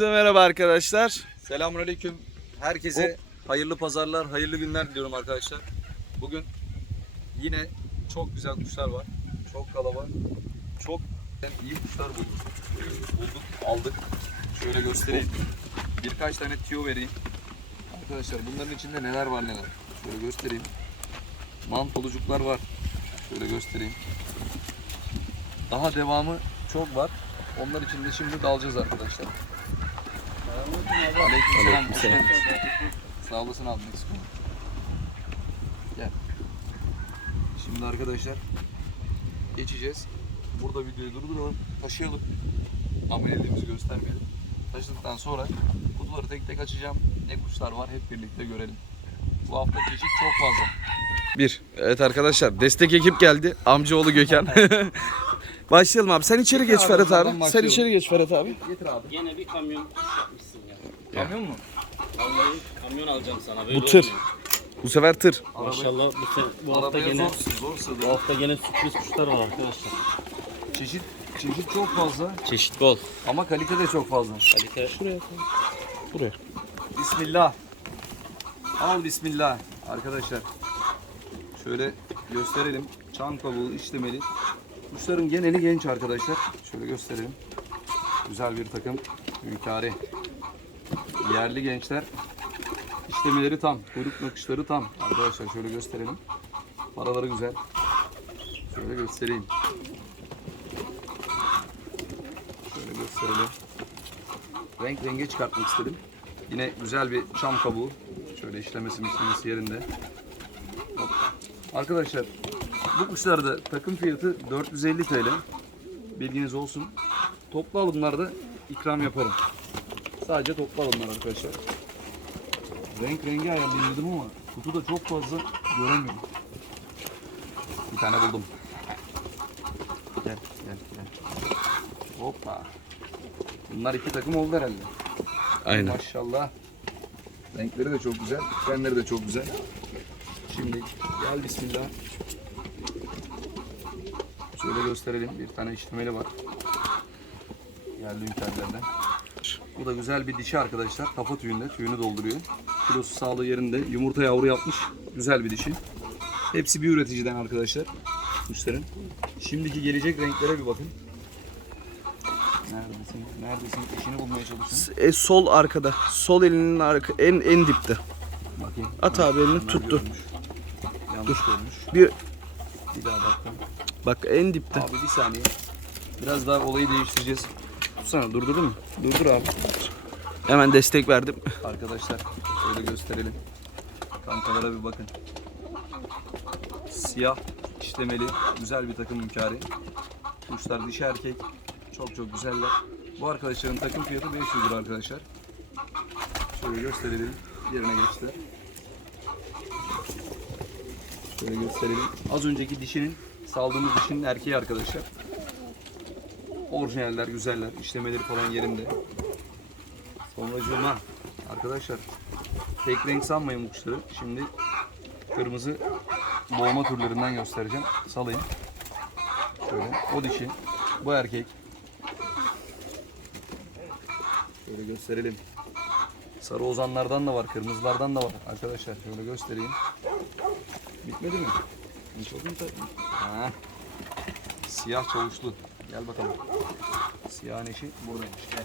Merhaba arkadaşlar. Selamünaleyküm. Herkese hayırlı pazarlar, hayırlı günler diliyorum arkadaşlar. Bugün yine çok güzel kuşlar var. Çok kalabalık. Çok iyi kuşlar bulduk. Bulduk, aldık. Şöyle göstereyim. Birkaç tane tüyo vereyim. Arkadaşlar bunların içinde neler var neler. Şöyle göstereyim. Mantolucuklar var. Şöyle göstereyim. Daha devamı çok var. Onlar için de şimdi dalacağız arkadaşlar. Aleykümselam. geldin. Sağ olasın abi. Meksiko. Gel. Şimdi arkadaşlar geçeceğiz. Burada videoyu durduralım. Taşıyalım. Ama elimizi göstermeyelim. Taşıdıktan sonra kutuları tek tek açacağım. Ne kuşlar var hep birlikte görelim. Bu hafta çeşit çok fazla. Bir. Evet arkadaşlar destek ekip geldi. Amcaoğlu Gökhan. Başlayalım abi. Sen içeri geç Ferhat abi. Sen içeri geç Ferhat abi. Getir abi. Gene bir kamyon kuş yapmışsın ya. Kamyon mu? Vallahi kamyon alacağım sana. Böyle Bu tır. olmuyor. Bu sefer tır. Maşallah bu, se- bu hafta Arabaya gene zor, zor bu sığdı. hafta gene sürpriz kuşlar var arkadaşlar. Çeşit, çeşit çok fazla Çeşit bol. ama kalite de çok fazla. Kalite şuraya koy. Buraya. Bismillah. Al bismillah arkadaşlar. Şöyle gösterelim. Çan kabuğu işlemeli. Kuşların geneli genç arkadaşlar. Şöyle gösterelim. Güzel bir takım. Hünkâri. Yerli gençler. İşlemeleri tam. Kuyruk nakışları tam. Arkadaşlar şöyle gösterelim. Paraları güzel. Şöyle göstereyim. Şöyle gösterelim. Renk renge çıkartmak istedim. Yine güzel bir çam kabuğu. Şöyle işlemesi işlemesi yerinde. Hop. Arkadaşlar bu kuşlarda takım fiyatı 450 TL. Bilginiz olsun. Toplu alımlarda ikram yaparım. Sadece toplu alımlar arkadaşlar. Renk rengi ayarlayayım ama kutuda çok fazla göremiyorum. Bir tane buldum. Gel gel gel. Hoppa. Bunlar iki takım oldu herhalde. Aynen. Maşallah. Renkleri de çok güzel. Renleri de çok güzel. Şimdi gel bismillah. Şöyle gösterelim. Bir tane işlemeli var. Yerli ünkerlerden. Bu da güzel bir dişi arkadaşlar. Kafa tüyünde. Tüyünü dolduruyor. Kilosu sağlığı yerinde. Yumurta yavru yapmış. Güzel bir dişi. Hepsi bir üreticiden arkadaşlar. Kuşların. Şimdiki gelecek renklere bir bakın. Neredesin? Neredesin? Eşini bulmaya çalışın. E, sol arkada. Sol elinin arka en en dipte. Bakayım. At abi elini tuttu. görmüş. Yanlış görmüş. Bir Bir daha baktım. bak en dipte. Abi bir saniye. Biraz daha olayı değiştireceğiz. Tutsana durdurdun mu? Durdur abi. Hemen destek verdim. Arkadaşlar şöyle gösterelim. Kankalara bir bakın. Siyah işlemeli güzel bir takım hünkâri. Kuşlar dişi erkek. Çok çok güzeller. Bu arkadaşların takım fiyatı 500 lira arkadaşlar. Şöyle gösterelim. Yerine geçtiler. Şöyle gösterelim. Az önceki dişinin saldığımız dişinin erkeği arkadaşlar. Orijinaller, güzeller. işlemeleri falan yerinde. Sonracığıma arkadaşlar tek renk sanmayın bu kuşları. Şimdi kırmızı boğma türlerinden göstereceğim. Salayım. Şöyle. O dişi. Bu erkek. Şöyle gösterelim. Sarı ozanlardan da var. Kırmızılardan da var. Arkadaşlar şöyle göstereyim. Bitmedi mi? Çok mu. Siyah çavuşlu. Gel bakalım. Siyah eşi buradaymış. Gel.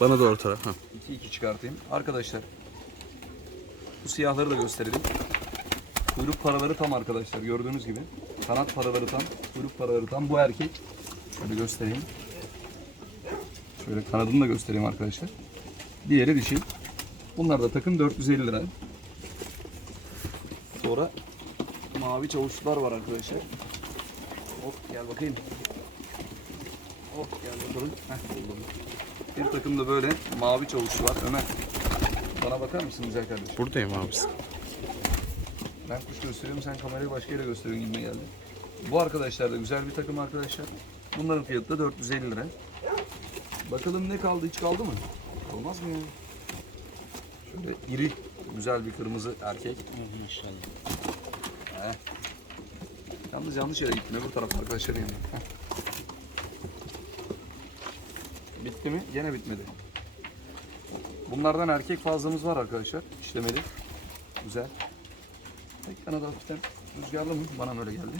Bana doğru taraf. Ha. 2-2 çıkartayım. Arkadaşlar bu siyahları da gösterelim. Kuyruk paraları tam arkadaşlar gördüğünüz gibi. Kanat paraları tam, kuyruk paraları tam. Bu erkek. Şöyle göstereyim. Şöyle kanadını da göstereyim arkadaşlar. Diğeri dişi. Bunlar da takım 450 lira. Sonra mavi çavuşlar var arkadaşlar. Hop gel bakayım. Hop gel bakalım. Heh, buldum. Bir takım da böyle mavi çavuşu var. Ömer bana bakar mısın güzel kardeşim? Buradayım abi. Ben kuş gösteriyorum sen kamerayı başka yere gösteriyorsun gibime geldi. Bu arkadaşlar da güzel bir takım arkadaşlar. Bunların fiyatı da 450 lira. Bakalım ne kaldı hiç kaldı mı? Olmaz mı ya? Şöyle iri güzel bir kırmızı erkek. Maşallah. Yalnız yanlış yere gittim öbür taraf arkadaşlar yanına. Bitti mi? Gene bitmedi. Bunlardan erkek fazlamız var arkadaşlar. İşlemeli. Güzel. Tek kanada hafiften rüzgarlı mı? Bana böyle geldi.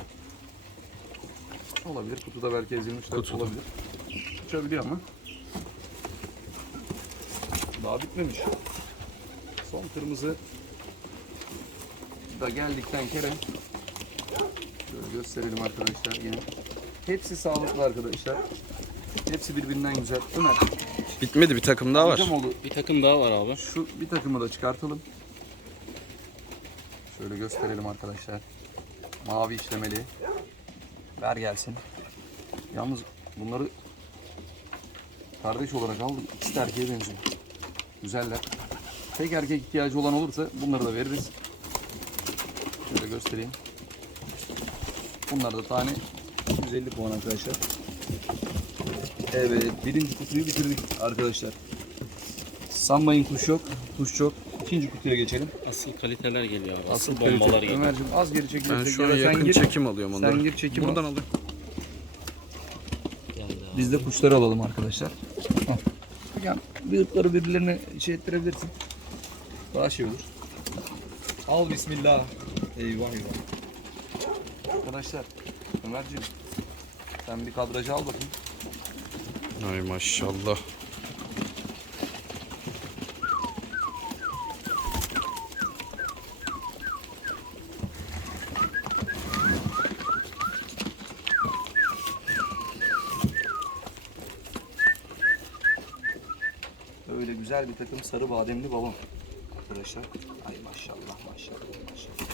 Olabilir. Kutuda belki ezilmişler Kutuda. olabilir. Uçabiliyor ama. Daha bitmemiş. Son kırmızı da geldikten kere şöyle gösterelim arkadaşlar yine. Hepsi sağlıklı arkadaşlar. Hepsi birbirinden güzel. Ömer, Bitmedi bir takım daha var. hocam oldu. Bir takım daha var abi. Şu bir takımı da çıkartalım. Şöyle gösterelim arkadaşlar. Mavi işlemeli. Ver gelsin. Yalnız bunları kardeş olarak aldım. İkisi de erkeğe benziyor. Güzeller. Tek erkek ihtiyacı olan olursa bunları da veririz. Şöyle göstereyim. Bunlar da tane 150 puan arkadaşlar. Evet, birinci kutuyu bitirdik arkadaşlar. Sanmayın kuş yok, kuş çok. İkinci kutuya geçelim. Asıl kaliteler geliyor abi. Asıl, kalite. bombalar geliyor. Ömerciğim az geri Ben çekilirse şu an sen yakın gir. çekim alıyorum Sen onları. gir çekim Buradan al. Geldi abi. Biz de kuşları alalım arkadaşlar. Heh. Ya bir ırkları birbirlerine şey ettirebilirsin. Daha şey olur. Al bismillah. Eyvah eyvah. Arkadaşlar Ömerciğim sen bir kadrajı al bakayım. Ay maşallah. Böyle güzel bir takım sarı bademli balon. Arkadaşlar. Ay maşallah maşallah maşallah.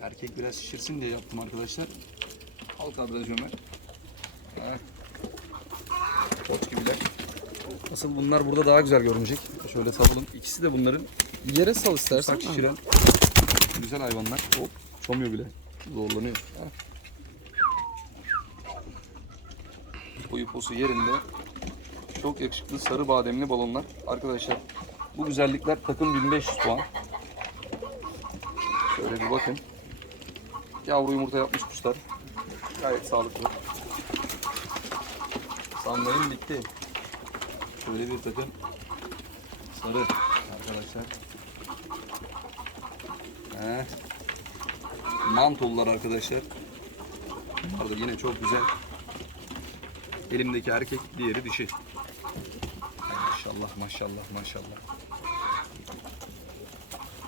Erkek biraz şişirsin diye yaptım arkadaşlar. Al kadraj Ömer. Ha. Koç gibiler. Asıl bunlar burada daha güzel görünecek. Şöyle salalım. İkisi de bunların Yere sal istersen. sak şişiren güzel hayvanlar. Hop çomuyor bile. Zorlanıyor. Ha. Boyu posu yerinde. Çok yakışıklı sarı bademli balonlar. Arkadaşlar bu güzellikler takım 1500 puan. Şöyle bir bakın. Yavru yumurta yapmış kuşlar. Gayet sağlıklı. Sanmayın bitti. Şöyle bir takım sarı arkadaşlar. Heh. Mantollar arkadaşlar. Bunlar da yine çok güzel. Elimdeki erkek, diğeri dişi. Maşallah maşallah maşallah.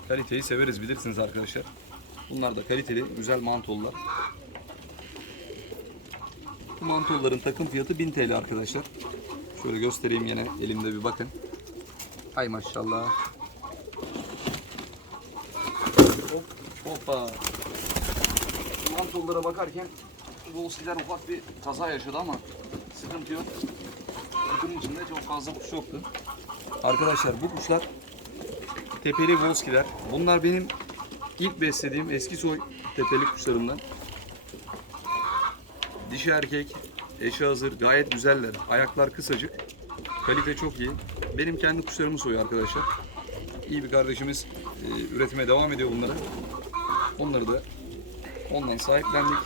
Kaliteyi severiz bilirsiniz arkadaşlar. Bunlar da kaliteli, güzel mantollar. Bu mantolların takım fiyatı 1000 TL arkadaşlar. Şöyle göstereyim yine elimde bir bakın. Ay maşallah. Hop, hoppa. Mantollara bakarken bu oskiler ufak bir kaza yaşadı ama sıkıntı yok. Kutunun içinde çok fazla kuş yoktu. Arkadaşlar bu kuşlar tepeli volskiler. Bunlar benim ilk beslediğim eski soy tepeli kuşlarımdan. Dişi erkek, eşi hazır, gayet güzeller. Ayaklar kısacık, kalite çok iyi. Benim kendi kuşlarımı soyuyor arkadaşlar. İyi bir kardeşimiz e, üretime devam ediyor bunları. Onları da ondan sahiplendik.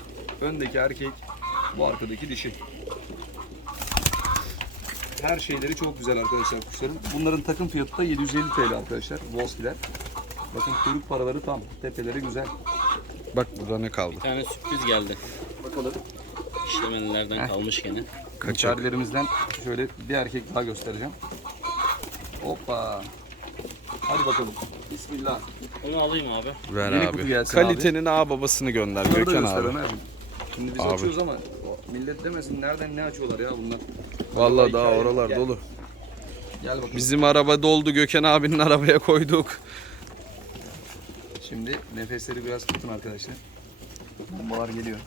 Öndeki erkek, bu arkadaki dişi. Her şeyleri çok güzel arkadaşlar kuşların. Bunların takım fiyatı da 750 TL arkadaşlar. Volskiler. Bakın kuyruk paraları tam. Tepeleri güzel. Bak burada ne kaldı? Bir tane sürpriz geldi. Bakalım. İşlemelilerden kalmış gene. Kaçak. Kaçaklarımızdan şöyle bir erkek daha göstereceğim. Hoppa. Hadi bakalım. Bismillah. Onu alayım abi. Ver Yeni kutu abi. gelsin Kalitenin ağ babasını gönder Bunları da Gökhan göster abi. Ömer'cim. Şimdi biz Abi. açıyoruz ama o millet demesin nereden ne açıyorlar ya bunlar. Vallahi daha oralar Gel. dolu. Gel bakalım. Bizim araba doldu Gökhan abinin arabaya koyduk. Şimdi nefesleri biraz tutun arkadaşlar. Bombalar geliyor.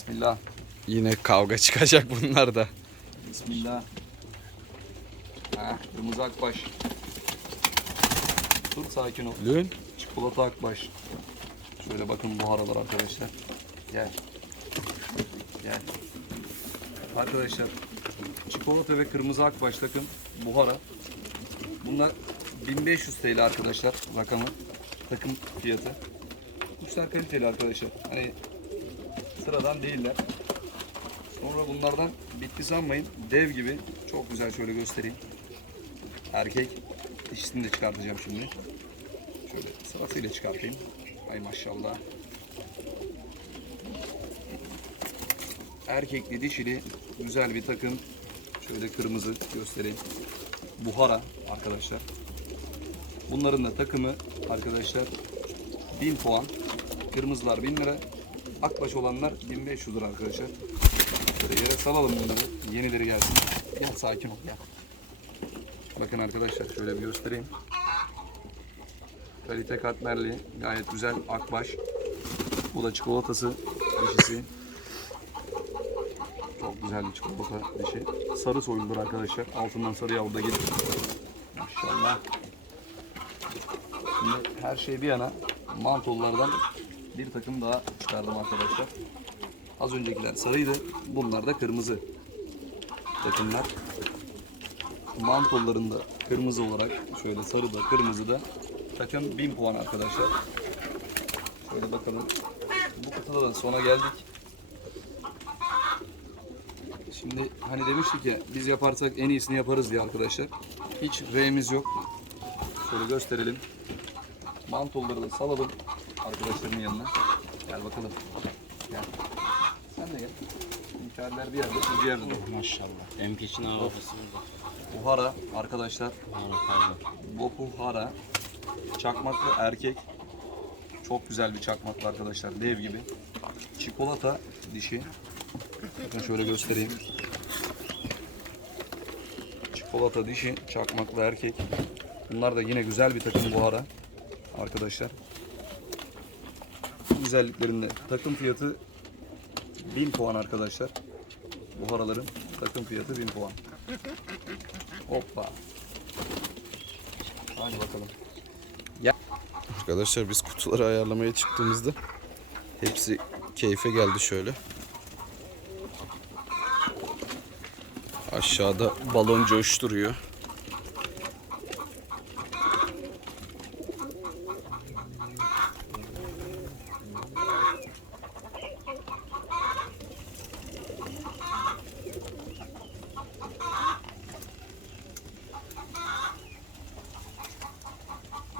Bismillah. Yine kavga çıkacak bunlar da. Bismillah. Ha, kırmızı akbaş. Dur sakin ol. Lün. Çikolata akbaş. Şöyle bakın bu aralar arkadaşlar. Gel. Gel. Arkadaşlar çikolata ve kırmızı akbaş takım buhara. Bunlar 1500 TL arkadaşlar rakamı. Takım fiyatı. Kuşlar kaliteli arkadaşlar. Hani sıradan değiller. Sonra bunlardan bitti sanmayın. Dev gibi. Çok güzel şöyle göstereyim. Erkek. Dişisini de çıkartacağım şimdi. Şöyle sırasıyla çıkartayım. Ay maşallah. Erkekli dişili güzel bir takım. Şöyle kırmızı göstereyim. Buhara arkadaşlar. Bunların da takımı arkadaşlar 1000 puan. Kırmızılar 1000 lira. Akbaş olanlar 1500 lira arkadaşlar. Şöyle yere salalım bunları. Yenileri gelsin. Gel sakin ol gel. Bakın arkadaşlar şöyle bir göstereyim. Kalite katmerli. Gayet güzel akbaş. Bu da çikolatası dişisi. Çok güzel bir çikolata dişi. Sarı soyuldur arkadaşlar. Altından sarı yavru da gelir. Maşallah. Şimdi her şey bir yana mantollardan bir takım daha çıkardım arkadaşlar. Az öncekiler sarıydı. Bunlar da kırmızı takımlar. Mantollarında kırmızı olarak şöyle sarı da kırmızı da takım 1000 puan arkadaşlar. Şöyle bakalım. Bu kutuda da sona geldik. Şimdi hani demiştik ya biz yaparsak en iyisini yaparız diye arkadaşlar. Hiç R'miz yok. Şöyle gösterelim. Mantolları da salalım arkadaşlarımın yanına. Gel bakalım. Gel. Sen de gel. Hikayeler bir yerde, biz bir yerde. Maşallah. Empiç'in arabası burada. Buhara arkadaşlar. Harika. Bopuhara. Çakmaklı erkek. Çok güzel bir çakmaklı arkadaşlar. Dev gibi. Çikolata dişi. Bakın şöyle göstereyim. Çikolata dişi, çakmaklı erkek. Bunlar da yine güzel bir takım buhara. Arkadaşlar. Bu güzelliklerinde takım fiyatı 1000 puan arkadaşlar. Buharaların takım fiyatı 1000 puan. Hoppa. Hadi bakalım. Arkadaşlar biz kutuları ayarlamaya çıktığımızda hepsi keyfe geldi şöyle. Aşağıda balon coşturuyor.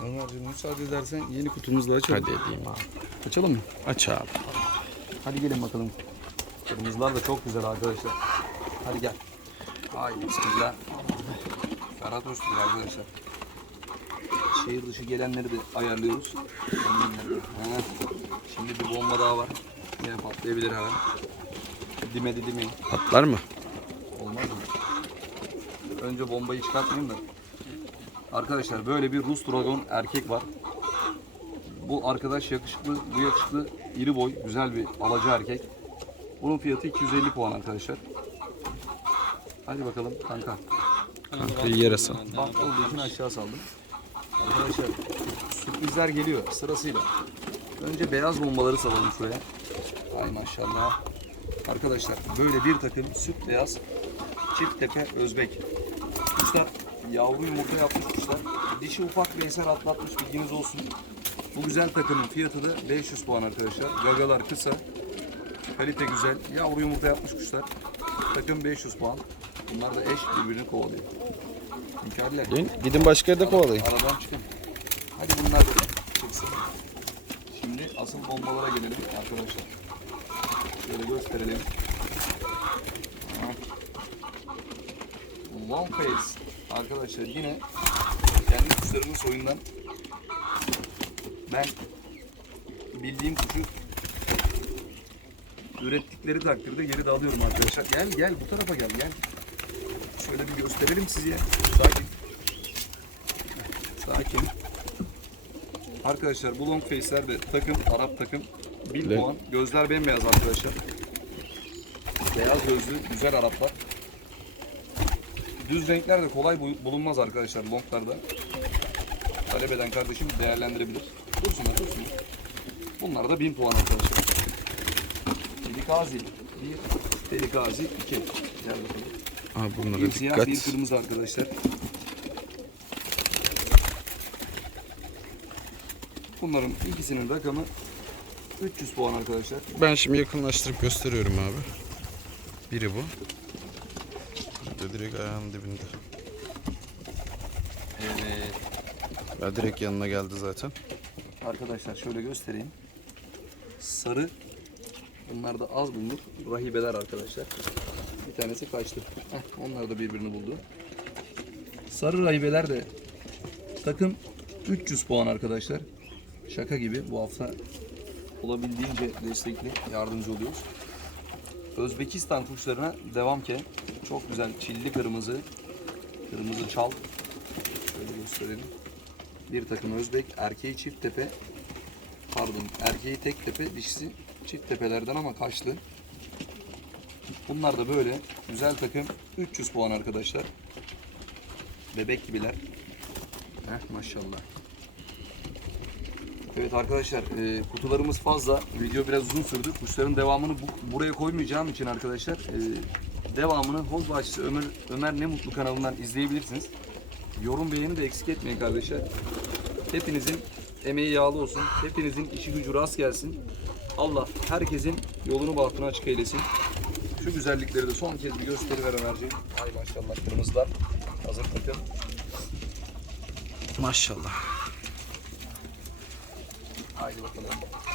Ömerciğim müsaade edersen yeni kutumuzu açalım. Hadi edeyim abi. Açalım mı? Aç abi. Hadi gelin bakalım. Kırmızılar da çok güzel arkadaşlar. Hadi gel. Ay bismillah. Ferhat Öztürk arkadaşlar. Şehir dışı gelenleri de ayarlıyoruz. Ha. Şimdi bir bomba daha var. Yine patlayabilir her an. Dimedi demeyin. Patlar mı? Olmaz mı? Önce bombayı çıkartmayayım da. Arkadaşlar böyle bir Rus Dragon erkek var. Bu arkadaş yakışıklı, bu yakışıklı, iri boy, güzel bir alaca erkek. Bunun fiyatı 250 puan arkadaşlar. Hadi bakalım kanka. Kankayı yere sal. Bant olduğu için aşağı saldım. Arkadaşlar sürprizler geliyor sırasıyla. Önce beyaz bombaları salalım şuraya. Ay maşallah. Arkadaşlar böyle bir takım süt beyaz çift tepe özbek. Kuşlar yavru yumurta yapmış kuşlar. Dişi ufak bir eser atlatmış bilginiz olsun. Bu güzel takımın fiyatı da 500 puan arkadaşlar. Gagalar kısa. Kalite güzel. Yavru yumurta yapmış kuşlar. Takım 500 puan. Bunlar da eş birbirini kovalıyor. Mükemmel. Gidin, gidin başka yerde kovalayın. Aradan çıkın. Hadi bunlar çıksın. Şimdi asıl bombalara gelelim arkadaşlar. Şöyle gösterelim. Long face. Arkadaşlar yine kendi kuşlarımın soyundan ben bildiğim kuşu ürettikleri takdirde geri de alıyorum arkadaşlar. Gel gel bu tarafa gel gel. Şöyle bir gösterelim size. Sakin. Sakin. Arkadaşlar bu long face'ler de takım, Arap takım. 1000 Le- puan. Gözler bembeyaz arkadaşlar. Beyaz gözlü, güzel Araplar. Düz renkler de kolay bu- bulunmaz arkadaşlar longlarda. Talep eden kardeşim değerlendirebilir. Dursunlar, dursunlar. Bunlar da 1000 puan arkadaşlar. Delikazi 1, Delikazi 2. Gel bakalım. Abi bunlara Bir siyah, dikkat. bir kırmızı arkadaşlar. Bunların ikisinin rakamı 300 puan arkadaşlar. Ben şimdi yakınlaştırıp gösteriyorum abi. Biri bu. Bir de direkt ayağının dibinde. Evet. Ya direkt yanına geldi zaten. Arkadaşlar şöyle göstereyim. Sarı. Bunlar da az bulunur. Rahibeler arkadaşlar. Bir tanesi kaçtı. Heh, onlar da birbirini buldu. Sarı rahibeler de takım 300 puan arkadaşlar. Şaka gibi bu hafta olabildiğince destekli yardımcı oluyoruz. Özbekistan kuşlarına devam ki. Çok güzel çilli kırmızı, kırmızı çal. Şöyle gösterelim. Bir takım Özbek, erkeği çift tepe. Pardon, erkeği tek tepe, dişisi çift tepelerden ama kaçlı. Bunlar da böyle güzel takım 300 puan arkadaşlar. Bebek gibiler. Heh, maşallah. Evet arkadaşlar e, kutularımız fazla. Video biraz uzun sürdü. Kuşların devamını bu, buraya koymayacağım için arkadaşlar e, devamını Hoz Bahçesi Ömer, Ömer Ne Mutlu kanalından izleyebilirsiniz. Yorum beğeni de eksik etmeyin kardeşler. Hepinizin emeği yağlı olsun. Hepinizin işi gücü rast gelsin. Allah herkesin yolunu bahtını açık eylesin. Şu güzellikleri de son kez bir gösteriver Ömerciğim. Ay maşallah kırmızılar. Hazır takım. Maşallah. はい、どうも。